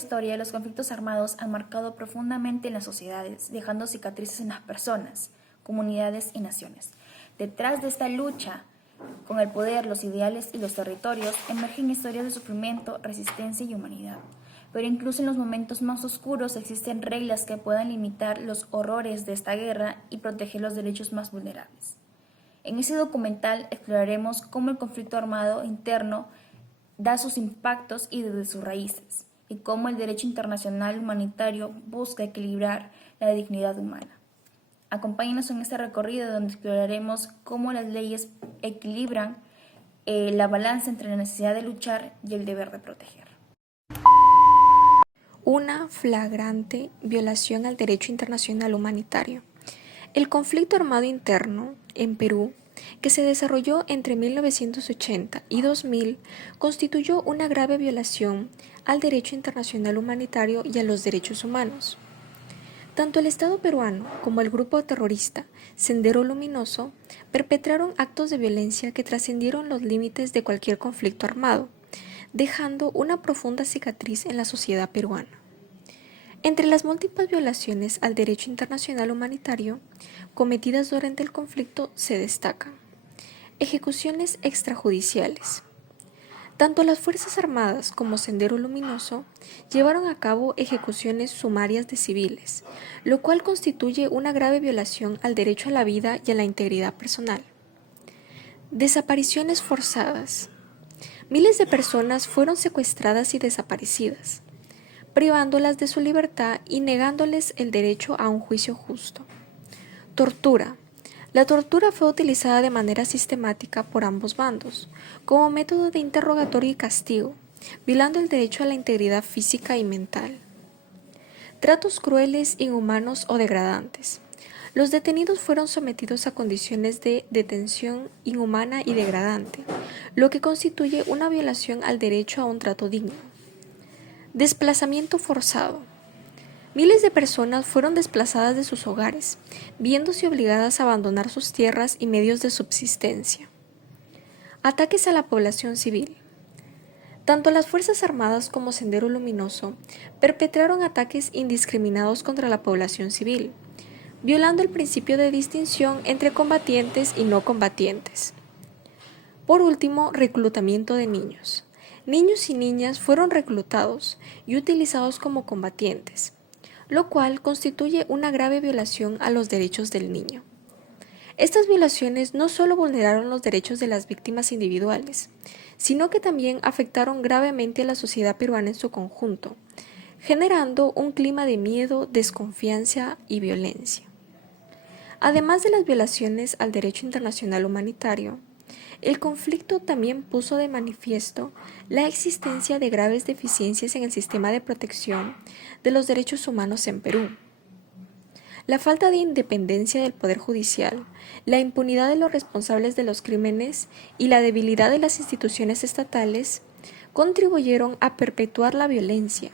historia, los conflictos armados han marcado profundamente en las sociedades, dejando cicatrices en las personas, comunidades y naciones. Detrás de esta lucha con el poder, los ideales y los territorios, emergen historias de sufrimiento, resistencia y humanidad. Pero incluso en los momentos más oscuros existen reglas que puedan limitar los horrores de esta guerra y proteger los derechos más vulnerables. En ese documental exploraremos cómo el conflicto armado interno da sus impactos y desde sus raíces, y cómo el derecho internacional humanitario busca equilibrar la dignidad humana. Acompáñenos en este recorrido donde exploraremos cómo las leyes equilibran la balanza entre la necesidad de luchar y el deber de proteger. Una flagrante violación al derecho internacional humanitario. El conflicto armado interno en Perú, que se desarrolló entre 1980 y 2000, constituyó una grave violación al derecho internacional humanitario y a los derechos humanos. Tanto el Estado peruano como el grupo terrorista Sendero Luminoso perpetraron actos de violencia que trascendieron los límites de cualquier conflicto armado, dejando una profunda cicatriz en la sociedad peruana. Entre las múltiples violaciones al derecho internacional humanitario cometidas durante el conflicto se destacan ejecuciones extrajudiciales. Tanto las Fuerzas Armadas como Sendero Luminoso llevaron a cabo ejecuciones sumarias de civiles, lo cual constituye una grave violación al derecho a la vida y a la integridad personal. Desapariciones forzadas. Miles de personas fueron secuestradas y desaparecidas, privándolas de su libertad y negándoles el derecho a un juicio justo. Tortura. La tortura fue utilizada de manera sistemática por ambos bandos, como método de interrogatorio y castigo, violando el derecho a la integridad física y mental. Tratos crueles, inhumanos o degradantes. Los detenidos fueron sometidos a condiciones de detención inhumana y degradante, lo que constituye una violación al derecho a un trato digno. Desplazamiento forzado. Miles de personas fueron desplazadas de sus hogares, viéndose obligadas a abandonar sus tierras y medios de subsistencia. Ataques a la población civil. Tanto las Fuerzas Armadas como Sendero Luminoso perpetraron ataques indiscriminados contra la población civil, violando el principio de distinción entre combatientes y no combatientes. Por último, reclutamiento de niños. Niños y niñas fueron reclutados y utilizados como combatientes, lo cual constituye una grave violación a los derechos del niño. Estas violaciones no solo vulneraron los derechos de las víctimas individuales, sino que también afectaron gravemente a la sociedad peruana en su conjunto, generando un clima de miedo, desconfianza y violencia. Además de las violaciones al derecho internacional humanitario, el conflicto también puso de manifiesto la existencia de graves deficiencias en el sistema de protección de los derechos humanos en Perú. La falta de independencia del Poder Judicial, la impunidad de los responsables de los crímenes y la debilidad de las instituciones estatales contribuyeron a perpetuar la violencia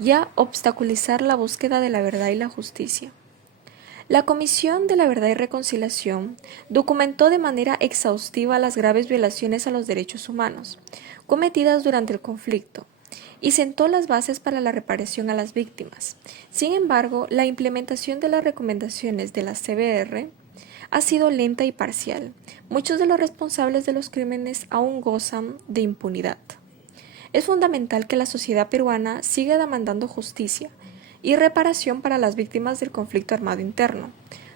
y a obstaculizar la búsqueda de la verdad y la justicia. La Comisión de la Verdad y Reconciliación documentó de manera exhaustiva las graves violaciones a los derechos humanos cometidas durante el conflicto y sentó las bases para la reparación a las víctimas. Sin embargo, la implementación de las recomendaciones de la CBR ha sido lenta y parcial. Muchos de los responsables de los crímenes aún gozan de impunidad. Es fundamental que la sociedad peruana siga demandando justicia y reparación para las víctimas del conflicto armado interno.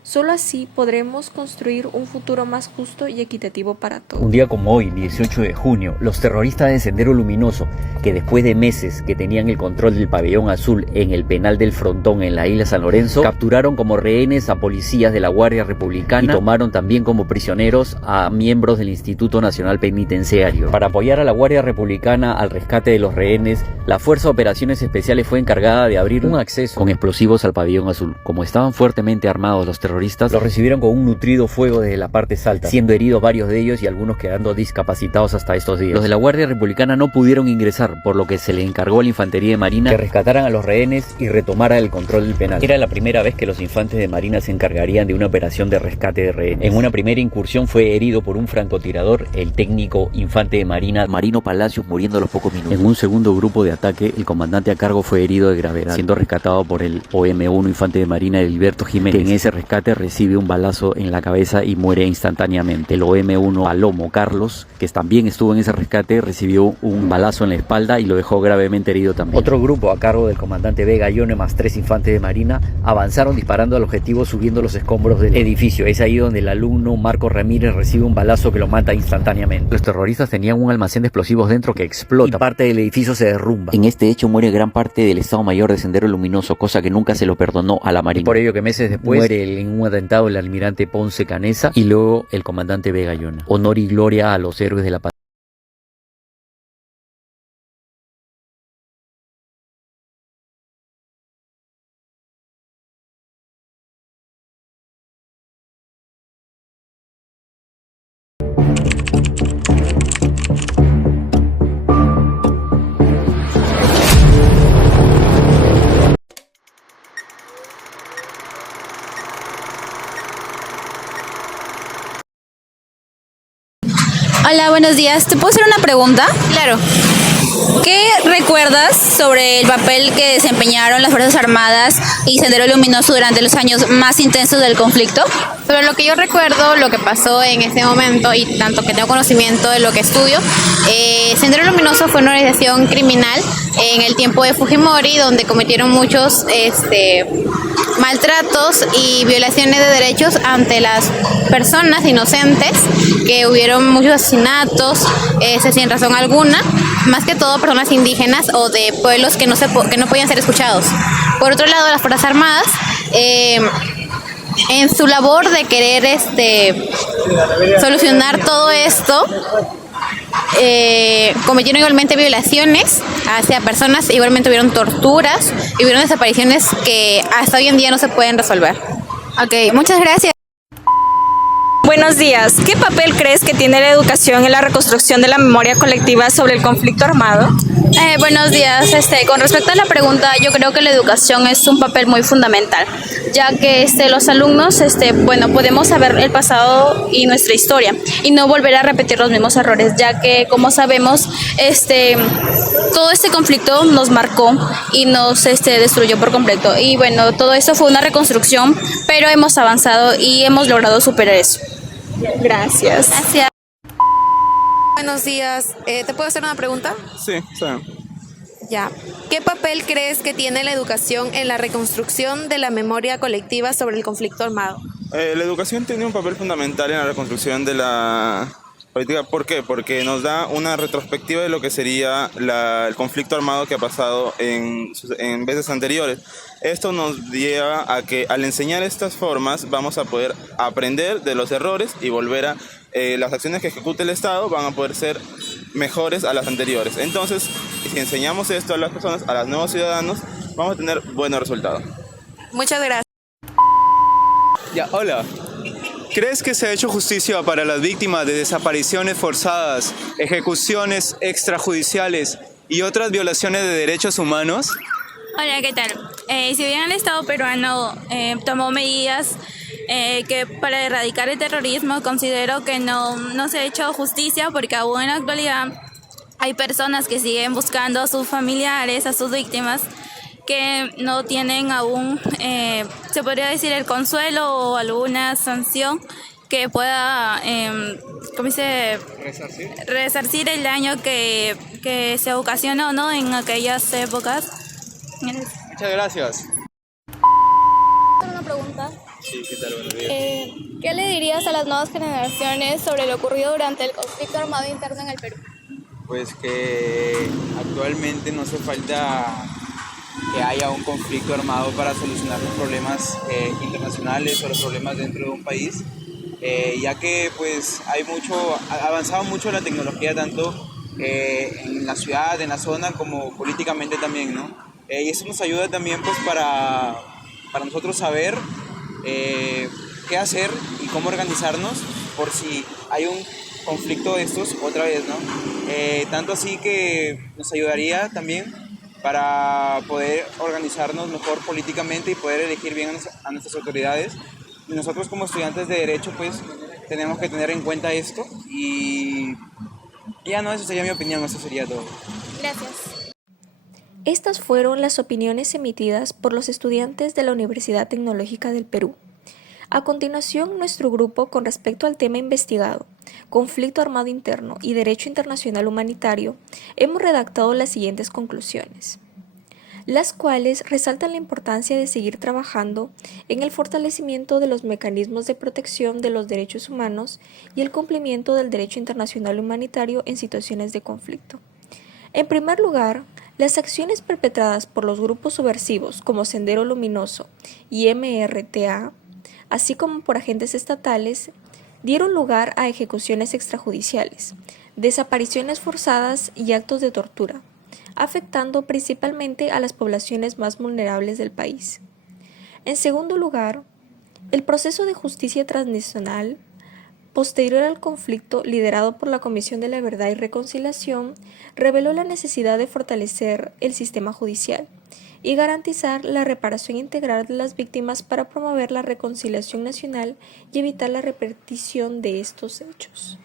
Solo así podremos construir un futuro más justo y equitativo para todos. Un día como hoy, 18 de junio, los terroristas de Sendero Luminoso, que después de meses que tenían el control del pabellón azul en el penal del Frontón en la isla San Lorenzo, capturaron como rehenes a policías de la Guardia Republicana y tomaron también como prisioneros a miembros del Instituto Nacional Penitenciario. Para apoyar a la Guardia Republicana al rescate de los rehenes, la Fuerza de Operaciones Especiales fue encargada de abrir un acceso con explosivos al pabellón azul. Como estaban fuertemente armados los terroristas, terroristas los recibieron con un nutrido fuego desde la parte alta, siendo heridos varios de ellos y algunos quedando discapacitados hasta estos días. Los de la Guardia Republicana no pudieron ingresar, por lo que se le encargó a la Infantería de Marina que rescataran a los rehenes y retomara el control del penal. Era la primera vez que los infantes de Marina se encargarían de una operación de rescate de rehenes. En una primera incursión fue herido por un francotirador el técnico infante de Marina Marino Palacios, muriendo a los pocos minutos. En un segundo grupo de ataque, el comandante a cargo fue herido de gravedad, siendo rescatado por el OM-1 infante de Marina Heriberto Jiménez, que en ese rescate recibe un balazo en la cabeza y muere instantáneamente. El OM-1 Palomo Carlos, que también estuvo en ese rescate, recibió un balazo en la espalda y lo dejó gravemente herido también. Otro grupo a cargo del comandante Vega Yone más 3 infantes de Marina avanzaron disparando al objetivo subiendo los escombros del edificio. Es ahí donde el alumno Marco Ramírez recibe un balazo que lo mata instantáneamente. Los terroristas tenían un almacén de explosivos dentro que explota y parte del edificio se derrumba. En este hecho muere gran parte del Estado Mayor de Sendero Luminoso, cosa que nunca se lo perdonó a la Marina. Por ello que meses después muere en un atentado el almirante Ponce Canesa y luego el comandante Vega Yone. Honor y gloria a los héroes de la patria. Hola, buenos días. ¿Te puedo hacer una pregunta? Claro. ¿Qué recuerdas sobre el papel que desempeñaron las Fuerzas Armadas y Sendero Luminoso durante los años más intensos del conflicto? Sobre lo que yo recuerdo, lo que pasó en ese momento y tanto que tengo conocimiento de lo que estudio, Sendero Luminoso fue una organización criminal en el tiempo de Fujimori, donde cometieron muchos maltratos y violaciones de derechos ante las personas inocentes, que hubieron muchos asesinatos sin razón alguna, más que todo personas indígenas o de pueblos que no podían ser escuchados. Por otro lado, las Fuerzas Armadas, en su labor de querer solucionar todo esto, cometieron igualmente violaciones hacia personas, igualmente hubieron torturas y hubieron desapariciones que hasta hoy en día no se pueden resolver. Ok, muchas gracias. Buenos días. ¿Qué papel crees que tiene la educación en la reconstrucción de la memoria colectiva sobre el conflicto armado? Buenos días. Con respecto a la pregunta, yo creo que la educación es un papel muy fundamental, ya que los alumnos, podemos saber el pasado y nuestra historia y no volver a repetir los mismos errores, ya que, como sabemos, todo este conflicto nos marcó y nos destruyó por completo. Y bueno, todo esto fue una reconstrucción, pero hemos avanzado y hemos logrado superar eso. Gracias. Gracias. Buenos días. ¿Te puedo hacer una pregunta? Sí, está bien. Ya. ¿Qué papel crees que tiene la educación en la reconstrucción de la memoria colectiva sobre el conflicto armado? La educación tiene un papel fundamental en la reconstrucción de la política. ¿Por qué? Porque nos da una retrospectiva de lo que sería el conflicto armado que ha pasado en veces anteriores. Esto nos lleva a que al enseñar estas formas vamos a poder aprender de los errores y volver a las acciones que ejecute el Estado van a poder ser mejores a las anteriores. Entonces, si enseñamos esto a las personas, a los nuevos ciudadanos, vamos a tener buenos resultados. Muchas gracias. Ya, hola. ¿Crees que se ha hecho justicia para las víctimas de desapariciones forzadas, ejecuciones extrajudiciales y otras violaciones de derechos humanos? Hola, ¿qué tal? Si bien el Estado peruano tomó medidas que para erradicar el terrorismo, considero que no se ha hecho justicia, porque aún en la actualidad hay personas que siguen buscando a sus familiares, a sus víctimas, que no tienen aún, se podría decir, el consuelo o alguna sanción que pueda, resarcir el daño que se ocasionó, ¿no?, en aquellas épocas. Muchas gracias. Una pregunta. Sí, ¿qué tal? Buenos días. ¿Qué le dirías a las nuevas generaciones sobre lo ocurrido durante el conflicto armado interno en el Perú? Pues que actualmente no hace falta que haya un conflicto armado para solucionar los problemas internacionales o los problemas dentro de un país, ya que pues ha avanzado mucho la tecnología tanto en la ciudad, en la zona, como políticamente también, ¿no? Y eso nos ayuda también pues para nosotros saber qué hacer y cómo organizarnos por si hay un conflicto de estos otra vez, ¿no? Tanto así que nos ayudaría también para poder organizarnos mejor políticamente y poder elegir bien a nuestras autoridades. Y nosotros como estudiantes de Derecho, pues, tenemos que tener en cuenta esto y ya no, eso sería mi opinión, eso sería todo. Gracias. Estas fueron las opiniones emitidas por los estudiantes de la Universidad Tecnológica del Perú. A continuación, nuestro grupo, con respecto al tema investigado, conflicto armado interno y derecho internacional humanitario, hemos redactado las siguientes conclusiones, las cuales resaltan la importancia de seguir trabajando en el fortalecimiento de los mecanismos de protección de los derechos humanos y el cumplimiento del derecho internacional humanitario en situaciones de conflicto. En primer lugar, las acciones perpetradas por los grupos subversivos como Sendero Luminoso y MRTA, así como por agentes estatales, dieron lugar a ejecuciones extrajudiciales, desapariciones forzadas y actos de tortura, afectando principalmente a las poblaciones más vulnerables del país. En segundo lugar, el proceso de justicia transnacional posterior al conflicto, liderado por la Comisión de la Verdad y Reconciliación, reveló la necesidad de fortalecer el sistema judicial y garantizar la reparación integral de las víctimas para promover la reconciliación nacional y evitar la repetición de estos hechos.